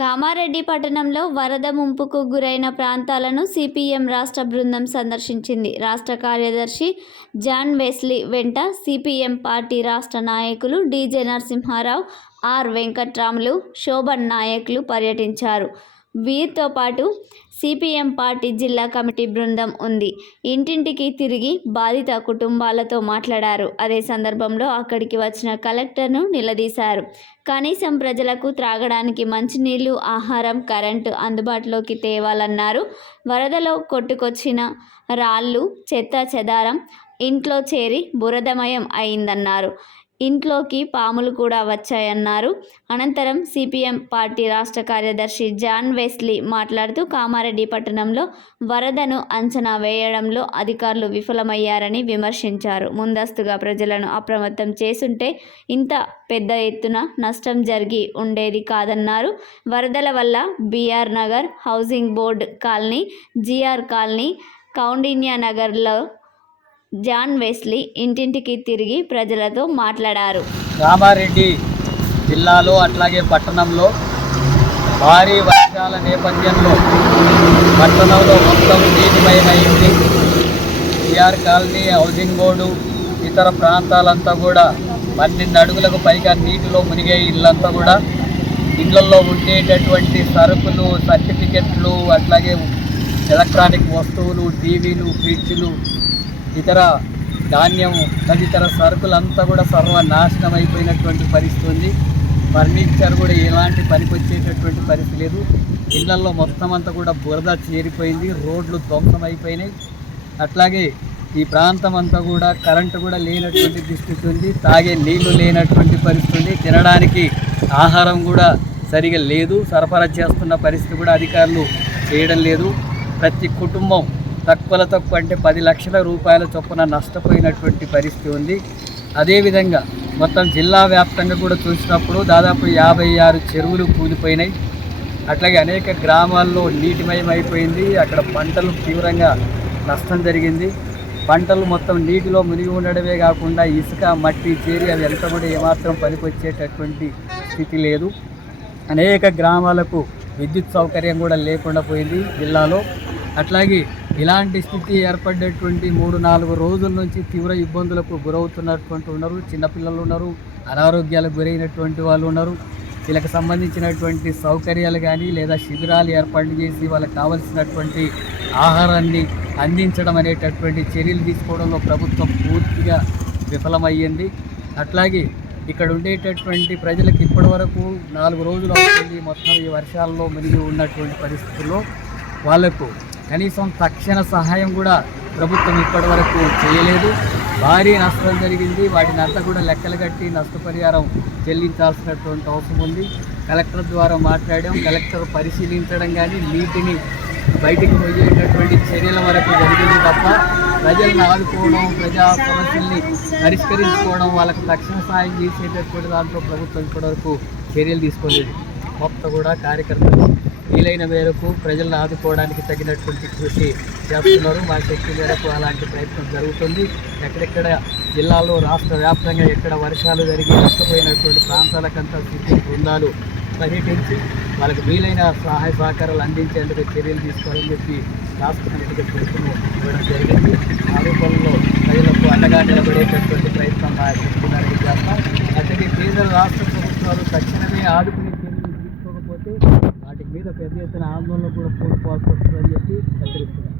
కామారెడ్డి పట్టణంలో వరద ముంపుకు గురైన ప్రాంతాలను సిపిఎం రాష్ట్ర బృందం సందర్శించింది. రాష్ట్ర కార్యదర్శి జాన్ వెస్లీ వెంట సిపిఎం పార్టీ రాష్ట్ర నాయకులు డిజె నరసింహారావు, ఆర్ వెంకట్రాములు, శోభన్ నాయకులు పర్యటించారు. వీరితో పాటు సిపిఎం పార్టీ జిల్లా కమిటీ బృందం ఉంది. ఇంటింటికి తిరిగి బాధిత కుటుంబాలతో మాట్లాడారు. అదే సందర్భంలో అక్కడికి వచ్చిన కలెక్టర్ను నిలదీశారు. కనీసం ప్రజలకు త్రాగడానికి మంచినీళ్లు, ఆహారం, కరెంటు అందుబాటులోకి తేవాలన్నారు. వరదలో కొట్టుకొచ్చిన రాళ్లు, చెత్త చెదారం ఇంట్లో చేరి బురదమయం అయిందన్నారు. ఇంట్లోకి పాములు కూడా వచ్చాయన్నారు. అనంతరం సిపిఎం పార్టీ రాష్ట్ర కార్యదర్శి జాన్ వెస్లీ మాట్లాడుతూ కామారెడ్డి పట్టణంలో వరదను అంచనా వేయడంలో అధికారులు విఫలమయ్యారని విమర్శించారు. ముందస్తుగా ప్రజలను అప్రమత్తం చేసుంటే ఇంత పెద్ద ఎత్తున నష్టం జరిగి ఉండేది కాదన్నారు. వరదల వల్ల B R Nagar, housing board colony, G R colony, Koundinya నగర్లో జాన్ వెస్లీ ఇంటింటికి తిరిగి ప్రజలతో మాట్లాడారు. కామారెడ్డి జిల్లాలో అట్లాగే పట్టణంలో భారీ వర్షాల నేపథ్యంలో పట్టణంలో మొత్తం నీటిమయమైంది. జిఆర్ కాలనీ, హౌసింగ్ బోర్డు, ఇతర ప్రాంతాలంతా కూడా 12 అడుగులకు పైగా నీటిలో మునిగే ఇళ్ళంతా కూడా ఇళ్లలో ఉండేటటువంటి సరుకులు, సర్టిఫికెట్లు, అట్లాగే ఎలక్ట్రానిక్ వస్తువులు, టీవీలు, ఫ్రిడ్జ్లు, ఇతర ధాన్యం తదితర సరుకులంతా కూడా సర్వనాశనం అయిపోయినటువంటి పరిస్థితి ఉంది. ఫర్నిచర్ కూడా ఎలాంటి పనికొచ్చేటటువంటి పరిస్థితి లేదు. ఇళ్లలో మొత్తం అంతా కూడా బురద చేరిపోయింది. రోడ్లు ధ్వంసమైపోయినాయి. అట్లాగే ఈ ప్రాంతం అంతా కూడా కరెంటు కూడా లేనటువంటి దుస్థితి ఉంది. తాగే నీళ్లు లేనటువంటి పరిస్థితి ఉంది. తినడానికి ఆహారం కూడా సరిగా లేదు. సరఫరా చేస్తున్న పరిస్థితి కూడా అధికారులు చేయడం లేదు. ప్రతి కుటుంబం తక్కువ అంటే 10 లక్షల రూపాయల చొప్పున నష్టపోయినటువంటి పరిస్థితి ఉంది. అదేవిధంగా మొత్తం జిల్లా వ్యాప్తంగా కూడా చూసినప్పుడు దాదాపు 56 చెరువులు కూలిపోయినాయి. అట్లాగే అనేక గ్రామాల్లో నీటిమయమైపోయింది. అక్కడ పంటలు తీవ్రంగా నష్టం జరిగింది. పంటలు మొత్తం నీటిలో మునిగి ఉండడమే కాకుండా ఇసుక, మట్టి చేరి అవి ఎంత కూడా ఏమాత్రం పనికొచ్చేటటువంటి స్థితి లేదు. అనేక గ్రామాలకు విద్యుత్ సౌకర్యం కూడా లేకుండా పోయింది జిల్లాలో. అట్లాగే ఇలాంటి స్థితి ఏర్పడేటువంటి 3-4 రోజుల నుంచి తీవ్ర ఇబ్బందులకు గురవుతున్నటువంటి ఉన్నారు. చిన్నపిల్లలు ఉన్నారు, అనారోగ్యాలకు గురైనటువంటి వాళ్ళు ఉన్నారు. వీళ్ళకి సంబంధించినటువంటి సౌకర్యాలు కానీ లేదా శిబిరాలు ఏర్పాటు చేసి వాళ్ళకి కావలసినటువంటి ఆహారాన్ని అందించడం అనేటటువంటి చర్యలు తీసుకోవడంలో ప్రభుత్వం పూర్తిగా విఫలమయ్యింది. అట్లాగే ఇక్కడ ఉండేటటువంటి ప్రజలకు ఇప్పటివరకు 4 రోజులు అవుతుంది మొత్తం ఈ వర్షాల్లో మునిగి ఉన్నటువంటి పరిస్థితుల్లో వాళ్లకు కనీసం తక్షణ సహాయం కూడా ప్రభుత్వం ఇప్పటివరకు చేయలేదు. భారీ నష్టం జరిగింది. వాటిని అంతా కూడా లెక్కలు కట్టి నష్టపరిహారం చెల్లించాల్సినటువంటి అవసరం ఉంది. కలెక్టర్ ద్వారా మాట్లాడాం. కలెక్టర్ పరిశీలించడం కానీ నీటిని బయటికి పోయేటటువంటి చర్యల వరకు జరిగింది తప్ప ప్రజలను ఆదుకోవడం, ప్రజా సమస్యల్ని పరిష్కరించుకోవడం, వాళ్ళకు తక్షణ సహాయం చేసేటటువంటి దాంట్లో ప్రభుత్వం ఇప్పటివరకు చర్యలు తీసుకోలేదు. మొత్తం కూడా కార్యకర్తలు వీలైన మేరకు ప్రజలను ఆదుకోవడానికి తగినటువంటి కృషి చేస్తున్నారు. మా శక్తి మేరకు అలాంటి ప్రయత్నం జరుగుతుంది. ఎక్కడెక్కడ జిల్లాలో రాష్ట్ర వ్యాప్తంగా ఎక్కడ వర్షాలు జరిగి నష్టపోయినటువంటి ప్రాంతాలకంతా సిద్ధి బృందాలు పర్యటించి వాళ్ళకి వీలైన సహాయ సహకారాలు అందించేందుకు చర్యలు తీసుకోవాలని చెప్పి రాష్ట్ర కమిటీకి ప్రయత్నం ఇవ్వడం జరిగింది. ఆ రూపంలో ప్రజలకు అండగా నిలబడేటటువంటి ప్రయత్నం మా శక్తి మేరకు చేస్తాం. అట్లాగే కేంద్ర రాష్ట్ర ప్రభుత్వాలు తక్షణమే ఆదుకునే చర్యలు తీసుకోకపోతే వాటి మీద పెద్ద ఎత్తున ఆందోళన కూడా పూనుకోవాల్సి వస్తుందని చెప్పి హెచ్చరిస్తున్నారు.